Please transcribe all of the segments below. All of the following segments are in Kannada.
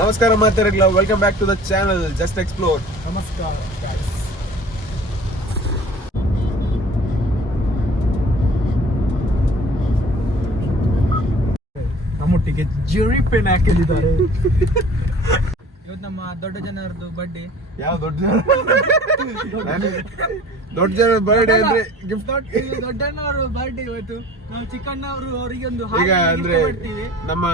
ನಮಸ್ಕಾರ ಮಾತಾಡಲ್ಲ, welcome back to the channel just explore. ನಮಸ್ಕಾರ guys. ನಮ್ಮೊಟ್ಟಿಗೆ ಜುರಿ ಪೆನ್ ಹಾಕಿದ್ದಾರೆ. ಇವತ್ತು ನಮ್ಮ ದೊಡ್ಡ ಜನರದ್ದು ಬರ್ಡೇ. ಯಾವ ದೊಡ್ಡ ಜನ? ದೊಡ್ಡ ಜನ ಬರ್ಡೇ ಅಂದ್ರೆ ಗಿಫ್ಟ್. ದೊಡ್ಡಣ್ಣವರು ಬರ್ಡೇ ಇವತ್ತು. ನಾವು ಚಿಕ್ಕಣ್ಣವರು ಅವರಿಗೆ ಒಂದು ಈಗ ಅಂದ್ರೆ ನಮ್ಮ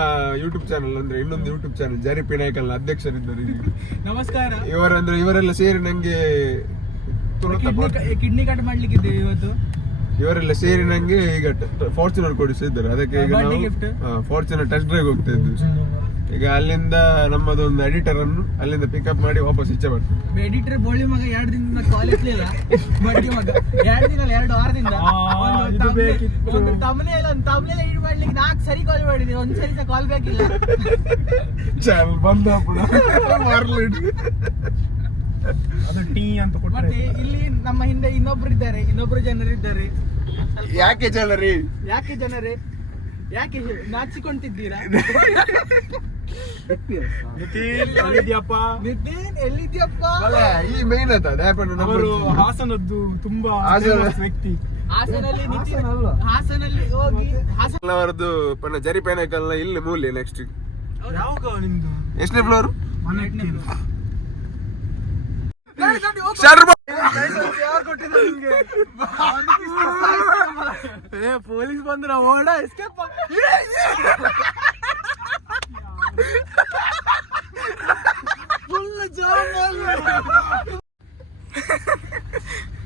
ಯೂಟ್ಯೂಬ್ ಚಾನಲ್ ಅಂದ್ರೆ ಇನ್ನೊಂದು ಯೂಟ್ಯೂಬ್ ಚಾನಲ್ ಜರಿ ಪಿನಾಯ್ಕಲ್ ಅಧ್ಯಕ್ಷರಿದ್ದಾರೆ. ನಮಸ್ಕಾರ. ಇವರೆಲ್ಲ ಸೇರಿ ನಂಗೆ ಕಿಡ್ನಿ ಕಟ್ ಮಾಡ್ಲಿಕ್ಕಿದೆ ಇವತ್ತು. ಇವರೆಲ್ಲ ಸೇರಿ ನಂಗೆ ಈಗ ಫಾರ್ಚುನರ್ ಕೊಡಿಸಿದ್ದಾರೆ. ಅದಕ್ಕೆ ಈಗ ನಾವು ಫಾರ್ಚುನರ್ ಟೆಸ್ಟ್ ಡ್ರೈವ್ ಹೋಗ್ತಾ ಇದ್ವಿ. ಈಗ ಅಲ್ಲಿಂದ ನಮ್ಮದೊಂದು ಎಡಿಟರ್ ಅನ್ನು ಅಲ್ಲಿಂದ ಪಿಕಪ್ ಮಾಡಿ ವಾಪಸ್ ಇಚ್ಛೆ ಬರ್ತದೆ. ಎಡಿಟರ್ ಬೋಳಿ ಮಗ 2 ದಿನದಿಂದ ಕಾಲೇಜ್ ಇಲ್ಲ. ಬಡ್ಡಿ ಮಗ 2 ದಿನ 2 ವಾರದಿಂದ ಒಂದು ತಮ್ಮನೇಲ ಎಡಿಟ್ ಮಾಡ್ಲಿಕ್ಕೆ 4 ಸರಿ ಕಾಲ್ ಮಾಡಿದೆ. ಒಂದ್ ಸರಿ ಸಹ ಕಾಲ್ ಬ್ಯಾಕ್ ಇಲ್ಲ. ಚಾನಲ್ ಬಂದ ಅದು ಟೀ ಅಂತ ಕೊಟ್ಟು. ಮತ್ತೆ ಇಲ್ಲಿ ನಮ್ಮ ಹಿಂದೆ ಇನ್ನೊಬ್ರು ಜನರಿದ್ದಾರೆ. ಯಾಕೆ ಜನರೇ ಯಾಕೆ ನಾಚಿಕೊಂತಿದ್ದೀರಾ? ನಿತಿನ್ ಎಲ್ಲಿದ್ಯಪ್ಪ? ಈ ಮೇನ್ ಅವರು ಹಾಸನದ್ದು ತುಂಬಾ ವ್ಯಕ್ತಿ. ಹಾಸನಲ್ಲಿ ಹೋಗಿ ಅವರದ್ದು ಜರಿ ಪೈನಾಕಲ್ ಇಲ್ಲಿ ಮೂಲೆ ನೆಕ್ಸ್ಟ್. ಯಾವಾಗ ನಿಮ್ದು ಎಷ್ಟನೇ ಫ್ಲೋರ್? ಪೊಲೀಸ್ ಬಂದ್ರ ಓಡ ಎಸ್ಕೇಪ್. ಫುಲ್ ಜಾಮ್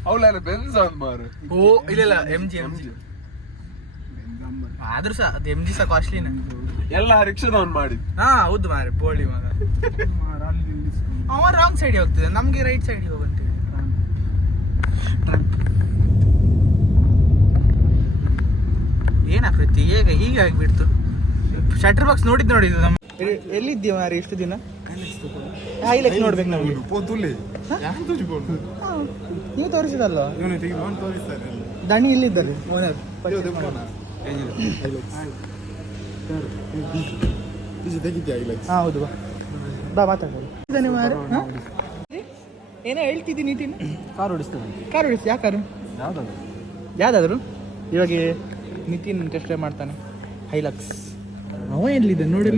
ಅವಳ ಬೆನ್ಸ್ ಅಂದ್ ಮಾರು. ಓ ಇಲ್ಲ MG ಆದ್ರೂ ಸಹ ಅದು MG ಸಹ ಕಾಸ್ಟ್ಲಿನ. ಎಲ್ಲ ರಿಕ್ಷಾದವನ್ ಮಾಡಿದ್. ಹೌದು ಮಾರೆ ಬೋಳಿ ಮಗ. ಅವ ರಾಂಗ್ ಸೈಡ್ ಹೋಗ್ತಿದೆ, ನಮ್ಗೆ ರೈಟ್ ಸೈಡ್ ಹೋಗಂತೀವಿ. ಏನಾಗ್ತೈತಿ ಹೀಗೆ ಆಗಿಬಿಡ್ತು. ಶಟರ್ ಬಾಕ್ಸ್ ನೋಡಿದ್ದು ನಮ್ಮ. ಎಲ್ಲಿದ್ದೀಯ ಮಾರಿ ಇಷ್ಟು ದಿನ? ಹೈಲೈಟ್ಸ್ ನೋಡ್ಬೇಕು ನಾವು. ನೀವು ತೋರಿಸಿದಲ್ಲ ದಣಿ ಇಲ್ಲಿದ್ದಾರೆ. ಹೌದು ಬಾ ಮಾತಾಡೋದು. ಮಾರು ಏನೋ ಹೇಳ್ತಿದ್ದೀನಿ. ನೀತಿನ ಕಾರ್ ಓಡಿಸ್ತೀವಿ. ಯಾವ ಕಾರು? ಯಾವ್ದಾದ್ರು ಇವಾಗ ನಿತಿನ್ ಟೆಸ್ಟ್ ಡ್ರೈವ್ ಮಾಡ್ತಾನೆ. ಹೈಲಕ್ಸ್ ಅವ ಎಲ್ಲಿದೆ ನೋಡಿ.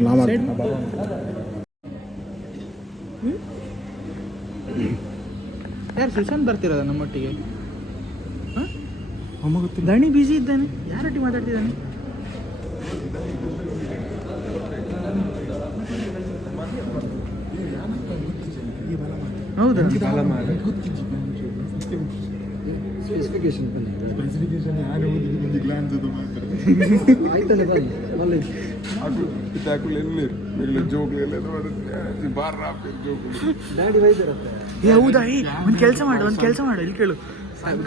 ಯಾರು ಸುಶಾಂತ್ ಬರ್ತಿರೋದ ನಮ್ಮೊಟ್ಟಿಗೆ? ದಣಿ ಬಿಸಿ ಇದ್ದಾನೆ. ಯಾರೊಟ್ಟಿಗೆ ಮಾತಾಡ್ತಿದ್ದಾನೆ? ಹೌದಾ? ಹೌದಾ? ಒಂದ್ ಕೆಲಸ ಮಾಡು ಇಲ್ಲಿ ಕೇಳು.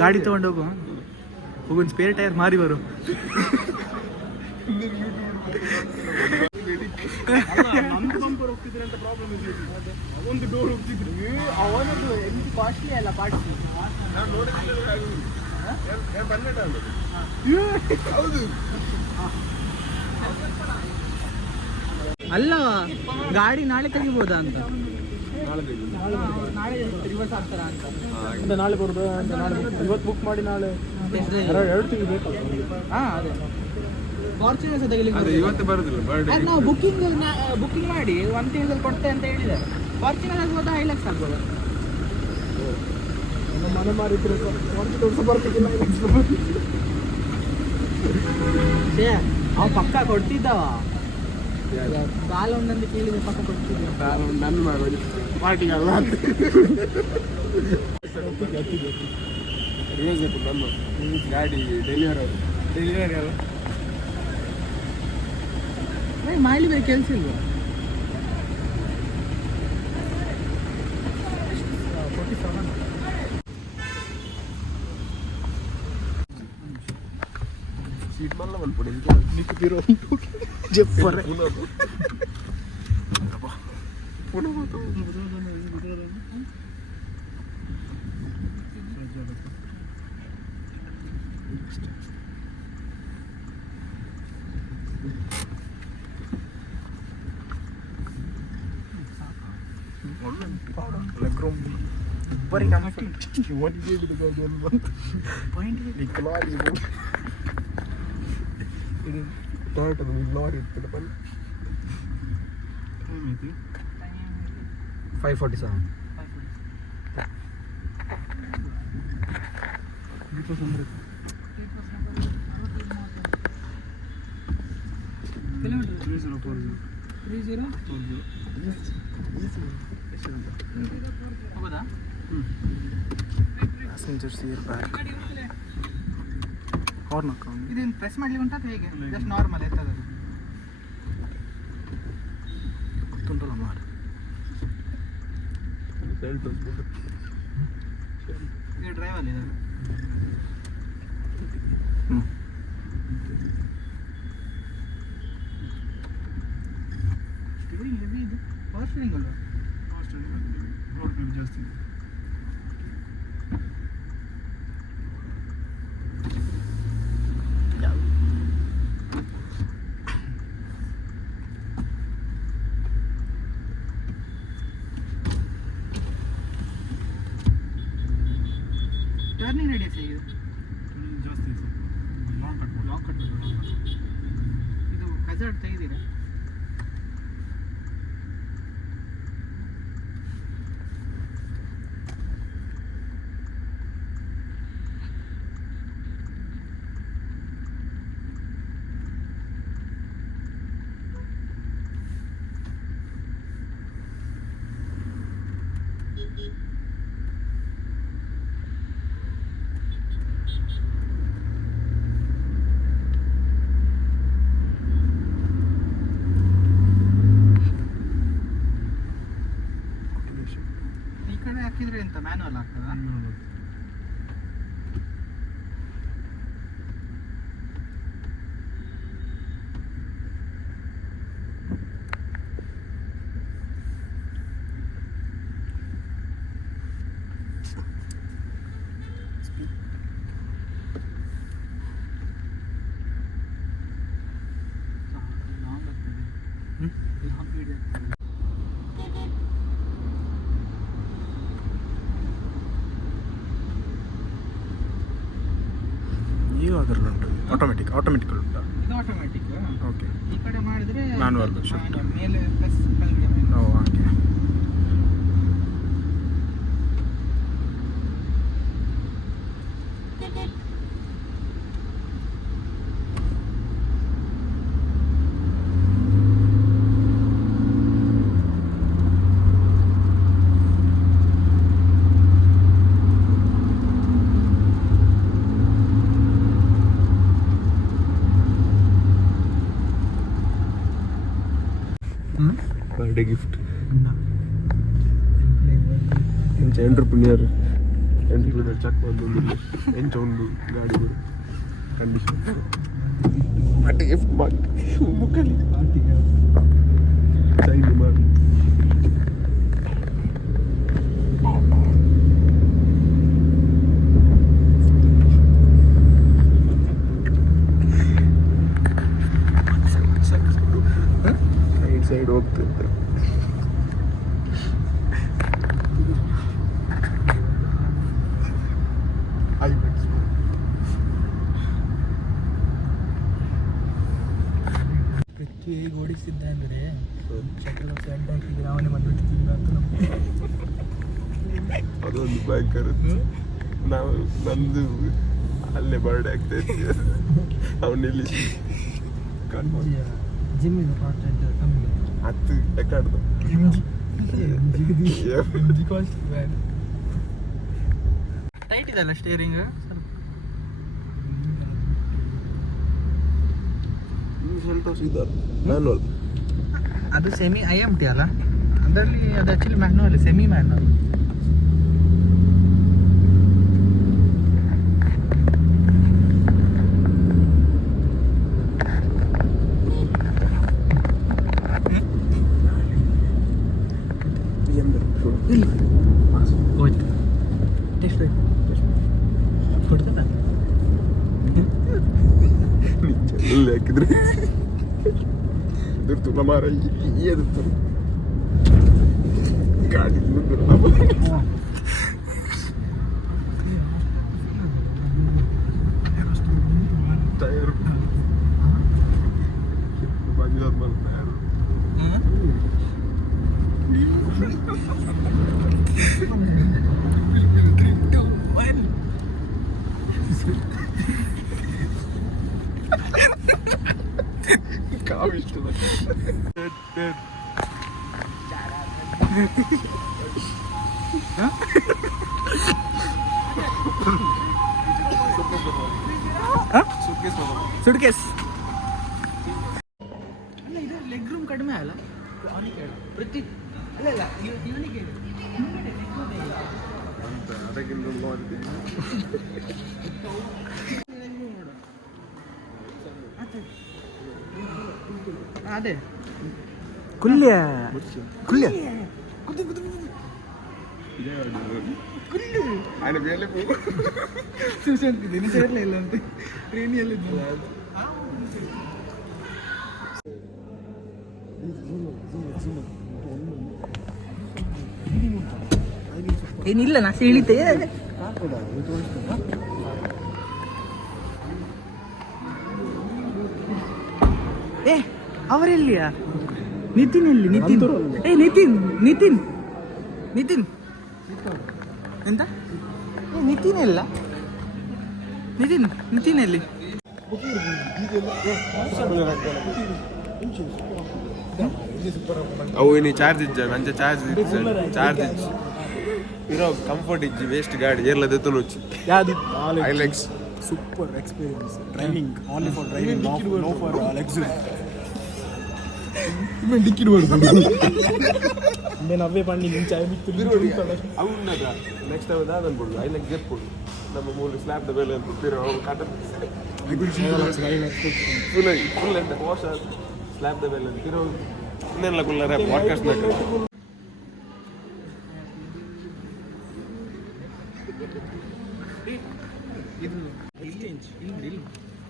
ಗಾಡಿ ತಗೊಂಡೋಗು, ಹೋಗೊಂದು ಸ್ಪೇರ್ ಟೈರ್ ಮಾರಿ ಬರು. ಒಂದು ಡೋರ್ ಹೋಗ್ತಿದ್ರು. ಅವನದು MG ಕಾಸ್ಟ್ಲಿ ಅಲ್ಲ ಪಾರ್ಟ್ಸ್. ಅಲ್ಲ ಗಾಡಿ ನಾಳೆ ತೆಗಿಬೋದಾ ಅಂತ. ನಾಳೆ ರಿವರ್ಸ್ ಆಗ್ತಾರ ಅಂತ. ನಾಳೆ ಬರುದು ಅಂತ. ನಾಳೆ ಇವತ್ತು ಬುಕ್ ಮಾಡಿ ನಾಳೆ 2 ತಿಂಗಳು ಬೇಕು. ಅದೇ ಫಾರ್ಚುನರ್ ಸಹ ತೆಗಿಲಿಕ್ಕೆ ಇವತ್ತು ಬರುದಿಲ್ಲ ಬರ್ಡೇ. ನಾವು ಬುಕ್ಕಿಂಗ್ ಮಾಡಿ 1 ತಿಂಗಳಲ್ಲಿ ಕೊಡ್ತೇವೆ ಅಂತ ಹೇಳಿದ್ದಾರೆ. ಫಾರ್ಚುನರ್ ಆಗ್ಬೋದಾ ಹೈಲಕ್ಸ್ ಆಗ್ಬೋದಾ? ಮನೆ ಮಾರಿದ್ರೆ ಬರ್ತಿಲ್ಲ. ಅವ ಪಕ್ಕ ಕೊಡ್ತಿದ್ದವ. ಕಾಲ ಒಂದೊಂದು ಕೇಳಿದ್ರೆ ಪಕ್ಕ ಕೊಡ್ತಿದ್ದ. ನನ್ನ ಮಾಡೋದು ಪಾರ್ಟಿಗಲ್ಲ ನಮ್ಮ ಗಾಡಿ ಡೆಲಿವರಿ ಅಲ್ಲ ಮಾಡ್ಲಿಬೇಕು. ಕೆಲಸ ಇಲ್ವಾ? ಸೀಟ್ ಮಲ್ಲ ಬಂದ್ಬಿಡಿ. ಲೆಗ್ ರೂಮ್ ಬರೀ ಒಂದು ಹೇಳಿದ ಗಾಡಿ ಅಂತ ಬಂತು ಪಾಯಿಂಟ್ ಲಾರಿ ಇದು ಟೊಯೋಟದ ಲಾರಿ ಇರ್ತದೆ ಬನ್ನಿ 547 ಹೌದಾ ಪ್ಯಾಸೆಂಜರ್ಸ್ ಇಯರ್ ಬ್ಯಾಗ್ ಹಾರ್ನ್ ಹಾಕೊಂಡು ಇದೇನು ಪ್ರೆಸ್ ಮಾಡ್ಲಿಕ್ಕೆ ಉಂಟಾ ಅಥವಾ ಹೇಗೆ ಜಸ್ಟ್ ನಾರ್ಮಲ್ ಎತ್ತದ ಗೊತ್ತುಂಟಲ್ಲ ಮಾರ ಇದು ಡ್ರೈವಲ್ಲಿ ಇದೆ ಹ್ಞೂ ಸ್ಟೀರಿಂಗ್ ಹೆವಿ ಇದು ಪವರ್ ಸ್ಟೀರಿಂಗ್ ಅಲ್ವಾ ಜಾಸ್ತಿ ಟರ್ನಿಂಗ್ ರೇಡಿಯಸ್ ಹೇಗಿದೆ ಜಾಸ್ತಿ ಲಾಂಗ್ ಕಟ್ ಇದು ಹಜಾರ್ಡ್ ತೆಗೆದಿರಾ ಈ ಕಡೆ ಹಾಕಿದ್ರೆ ಎಂತ ಮ್ಯಾನುವಲ್ ಆಗ್ತದಾ ಲಾಂಗ್ ಆಗ್ತದೆ ಲಾಂಗ್ ಹಿಡಿದ ಈಗ ಅದರಲ್ಲಿ ಉಂಟು ಆಟೋಮೆಟಿಕ್ ಉಂಟಾ ಇದು ಆಟೋಮ್ಯಾಟಿಕ್ ಓಕೆ ಈ ಕಡೆ ಮಾಡಿದ್ರೆ Manual shift. manual. ಮೇಲೆ ಪ್ಲಸ್ ಕೆಳಗಡೆ ಓ ಹಾಗೆ ಬರ್ಡೇ ಗಿಫ್ಟ್ ಎಂಚ ಎಂಟ್ರಪ್ರಿನಿಯರ್ ಚೆಕ್ ಬಂದೊಂದಿಲ್ಲ ಎಂಚ ಒಂದು ಗಾಡಿ ಕಂಡೀಷನ್ ಬರ್ಡೇ ಗಿಫ್ಟ್ ಮಾಡಿ ಮುಖಲಿ ಸೈನ್ ಮಾಡಿ ಸೈಡ್ ಹೋಗ್ತಿದ್ದೆ ಪ್ರತಿ ಹೇಗೆ ಓಡಿಸಿದ್ದ ಅಂದರೆ ಚಕ್ರವರ್ತಿ ಅಡ್ಡ ಹಾಕಿದ್ರೆ ಅವನೇ ಬಂದ್ಬಿಡ್ತಿದ್ದ ಅಂತ ಅದೊಂದು ಭಯಂಕರ ನಾವು ನಂದು ಅಲ್ಲೇ ಬರ್ಡೇ ಆಗ್ತಾ ಇತ್ತು ಅವನು ನಿಲ್ಲಿಸಿ ಜಿಮ್ಮಿನ ಪಾರ್ಟ್ ಅಂತ ಕಮ್ಮಿ ಹತ್ತು ಲೆಕ್ಕಾಡ್ದು ಟೈಟ್ ಇದೆಲ್ಲ ಸ್ಟೇರಿಂಗ್ ಮ್ಯಾನುವಲ್ ಅದು ಸೆಮಿ IMT ಅಲ್ಲ ಅದರಲ್ಲಿ ಅದು ಆ್ಯಕ್ಚುಲಿ ಮ್ಯಾನುವಲ್ ಸೆಮಿ ಮ್ಯಾನುವಲ್ ಹೋಯ್ತು ಟೆಸ್ಟ್ ಕೊಡ್ತಾನ ಇಲ್ಲಿ ಹಾಕಿದ್ರೆ ದುರ್ತು ನಮಾರ ಎದುರ್ತು ಗಾಡಿ ಸುಡ್ಕೇಸ್ ಅಲ್ಲ ಇದು ಲೆಗ್ ರೂಮ್ ಕಡಿಮೆ ಅಲ್ಲ ಅವನಿಗೆ ಹೇಳು ಪ್ರತಿ ಅಲ್ಲ ಅಲ್ಲ ಇವನಿಗೆ ಹೇಳು ಅದೇ ಕುಲ್ಯ ಕುಲ್ಯ ಸುಶಾಂತಿದ್ದೀನಿ ಸೇರ್ಲೇ ಇಲ್ಲ ಅಂತ ಟ್ರೈನಿಯಲ್ಲಿ ಏನಿಲ್ಲ ನಾ ಹೇಳಿದ್ದೆ ಏ ಅವರೆಲ್ಲಿಯಾ ನಿತಿನ್ ಎಲ್ಲಿ ನಿತಿನ್ ಏ ನಿತಿನ್ ನಿತಿನ್ ನಿತಿನ್ ಎಂತ ಏ ನಿತಿನ್ ಎಲ್ಲ ನಿತಿನ್ ನಿತಿನ್ ಎಲ್ಲಿ ಅವು ಇನ್ನು ಚಾರ್ಜ್ ಇಜ್ಜ ನಂಚ ಚಾರ್ಜ್ ಚಾರ್ಜ್ ಇಜ್ಜಿ ಇರೋ ಕಂಫರ್ಟ್ ಇಜ್ಜಿ ವೇಸ್ಟ್ ಗಾಡಿ ಎಲ್ಲ ದೆತ್ತನು వచ్చి ಯಾವ್ದು ಐಲೆಕ್ಸ್ super experience driving only for driving no for luxury ಡಿಕ್ಕಿಡ್ ಮಾಡ್ಬೋದು నేను అవే పండి నుంచి అవున్నద నెక్స్ట్ టైం దాని అన్ಬೋದು ಐಲೆಕ್ಸ್ ಜೆಪ್ಪೋಡು ನಮ್ಮ ಮೂರು ಸ್ಲ್ಯಾಬ್ ದ ಮೇಲೆ ಅಂತ ತಿರೋ ಕಾಟ ಫುಲ್ ಎಂತ ವಾಶ ಸ್ಲ್ಯಾಬ್ ದ ಮೇಲೆ ತಿರೋ ಇನ್ನೆಲ್ಲ ಕುಲ್ಲರ ಪಾಡ್ಕಾಸ್ಟ್ ನಾಕ ಇದು ಇಲ್ಲಿ ಇಲ್ಲಿ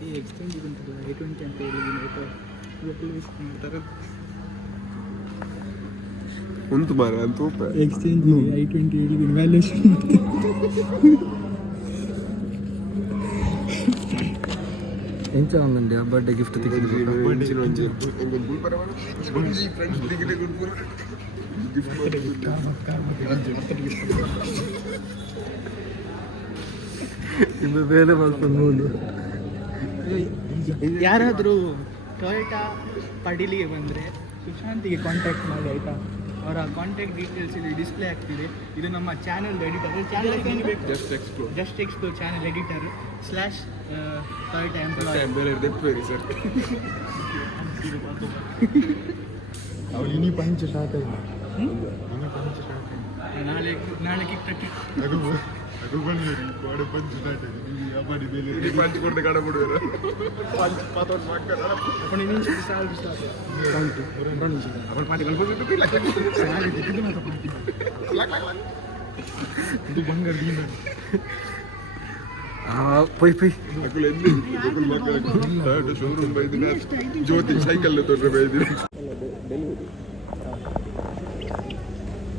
ಈ ಎಕ್ಸ್ಚೇಂಜ್ ಇರುತ್ತಲ್ಲ I-20 ಅಂತ ಹೇಳಿ ಉಂಟು ಮಾರ ಅಂತ ಎಕ್ಸ್ಚೇಂಜ್ I-20 ಹೇಳಿ ವ್ಯಾಲ್ಯೂಷನ್ ಎಂಚ ಒಂದಂడి ಬರ್ಡೇ ಗಿಫ್ಟ್ ಬೇರೆ ಮಾಡ್ಕೊಂಡು ಯಾರಾದರೂ ಟೊಯೋಟಾ ಪಡೀಲಿಗೆ ಬಂದರೆ ಸುಶಾಂತಿಗೆ ಕಾಂಟ್ಯಾಕ್ಟ್ ಮಾಡಿ ಆಯಿತಾ. ಅವರ ಕಾಂಟ್ಯಾಕ್ಟ್ ಡೀಟೇಲ್ಸ್ ಇಲ್ಲಿ ಡಿಸ್ಪ್ಲೇ ಆಗ್ತಿದೆ. ಇದು ನಮ್ಮ ಚಾನಲ್ ಎಡಿಟರ್, ಚಾನಲ್ ಬೇಕು just explore channel editor slash Toyota employee. ಅವಳು ಇನಿ ಪಂಚ ಸ್ಟಾರ್ಟ್ ನಾಳೆ ಕಿಕ್ ಟಕ್ಕಿ ಜ್ಯೋತಿ ಸೈಕಲ್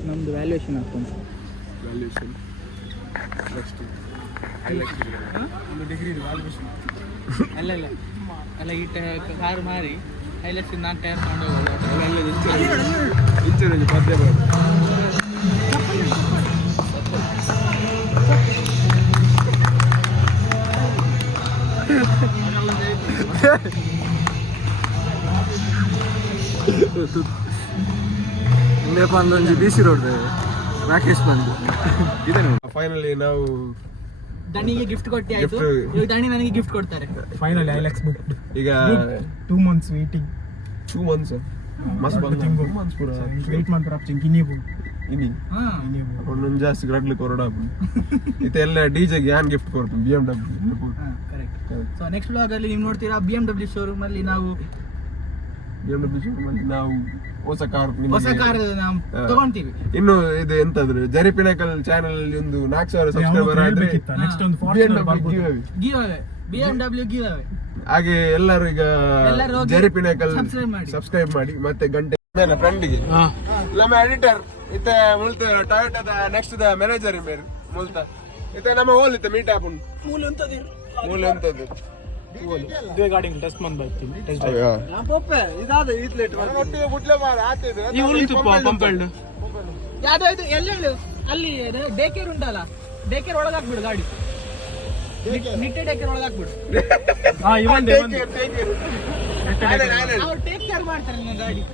ನಮ್ದು ವ್ಯಾಲ್ಯೂಯೇಷನ್ ಆಗ್ತದೆ. ವ್ಯಾಲ್ಯೂಯೇಷನ್ ಒಂದು ಡಿಗ್ರಿ ವ್ಯಾಲ್ಯೂಯೇಷನ್ ಅಲ್ಲ ಅಲ್ಲ ಈ ಕಾರು ಮಾರಿ ಐಲೆಕ್ಸ್ ನಾನು ಟೈರ್ ತಗೊಂಡೋಗೋದು ಪದ್ಯ ಒಂದು BC ರೋಡ್ ರಾಕೇಶ್ ಬಂದು ಫೈನಲಿ ನಾವು ದಣಿಗೆ ಗಿಫ್ಟ್ ಕೊಟ್ಟಿ ಆಯ್ತು. ಈಗ ದಣಿ ನನಗೆ ಗಿಫ್ಟ್ ಕೊಡ್ತಾರೆ. ಫೈನಲಿ ಐಲೆಕ್ಸ್ ಬುಕ್ ಈಗ 2 months waiting 2 months ಮಸ್ತ್ ಬಂದು 2 months ಪೂರ ವೇಟ್ ಮಾಡ್ತಾರ ಚಿಂಕಿನಿ ಇನಿ ಹಾ ಒಂದೊಂದು ಜಾಸ್ತಿ ಗ್ರಡ್ಲಿ ಕೊರಡ ಇದೆಲ್ಲ ಡಿಜೆಗೆ ಯಾನ್ ಗಿಫ್ಟ್ ಕೊಡ್ತೀನಿ BMW. Correct. So next vlog ಅಲ್ಲಿ ನೀವು ನೋಡ್ತೀರಾ BMW ಶೋರೂಮ್ ಅಲ್ಲಿ ನಾವು ಹೊಸ ಕಾರ್ ನಾವು ತಗೊಂತೀವಿ. ಇನ್ನು ಇದು ಎಂತಂದ್ರೆ ಜರಿ ಪಿನಾಕಲ್ ಚಾನೆಲ್ ಅಲ್ಲಿ ಒಂದು 4,000 ಸಬ್ಸ್ಕ್ರೈಬರ್ ಆದ್ರೆ ನೆಕ್ಸ್ಟ್ ಒಂದು ಫಾರ್ಚುನರ್ BMW ಗಿವ್ ಅವೇ. ಹಾಗೆ ಎಲ್ಲರೂ ಈಗ ಹೋಗಿ ಜರಿ ಪಿನಾಕಲ್ subscribe ಸಬ್ಸ್ಕ್ರೈಬ್ ಮಾಡಿ ಮತ್ತೆ ಗಂಟೆ ಫ್ರೆಂಡ್ಗೆ ನಮ್ಮ ಎಡಿಟರ್ ಇತ್ತೆ ಮುಲ್ತ ಟೊಯೋಟಾದ ನೆಕ್ಸ್ಟ್ ದ ಮ್ಯಾನೇಜರ್ ಮೇರೆ ಮುಲ್ತ ಇತ್ತೆ ನಮ್ಮ ಹೋಲ್ ಇತ್ತೆ ಮೀಟ್ ಆಪುನ್ ಮೂಲ ಅಂತದ್ದು ಇದೇ ಗಾಡಿ ಟೆಸ್ಟ್ ಮಾಡಿ ಬರ್ತೀನಿ. ಟೆಸ್ಟ್ ಇದಾದ ಈತ್ ಲೇಟ್ ಒಟ್ಟಿಗೆ ಬುಟ್ಲೆ ಮಾರ ಆತಿದೆ ಈ ಉಳಿತು ಪಂಪಲ್ಡ್ ಯಾವ್ದೋ ಇದು ಎಲ್ಲ ಹೇಳು ಅಲ್ಲಿ ಡೇ ಕೇರ್ ಉಂಟಲ್ಲ ಡೇ ಕೇರ್ ಒಳಗಾಕ್ಬಿಡು ಗಾಡಿ ನಿಟ್ಟೆ ಡೇ ಕೇರ್ ಒಳಗಾಕ್ಬಿಡು ಅವ್ರು ಟೇಕ್ ಕೇರ್ ಮಾಡ್ತಾರೆ ನನ್ನ ಗಾಡಿ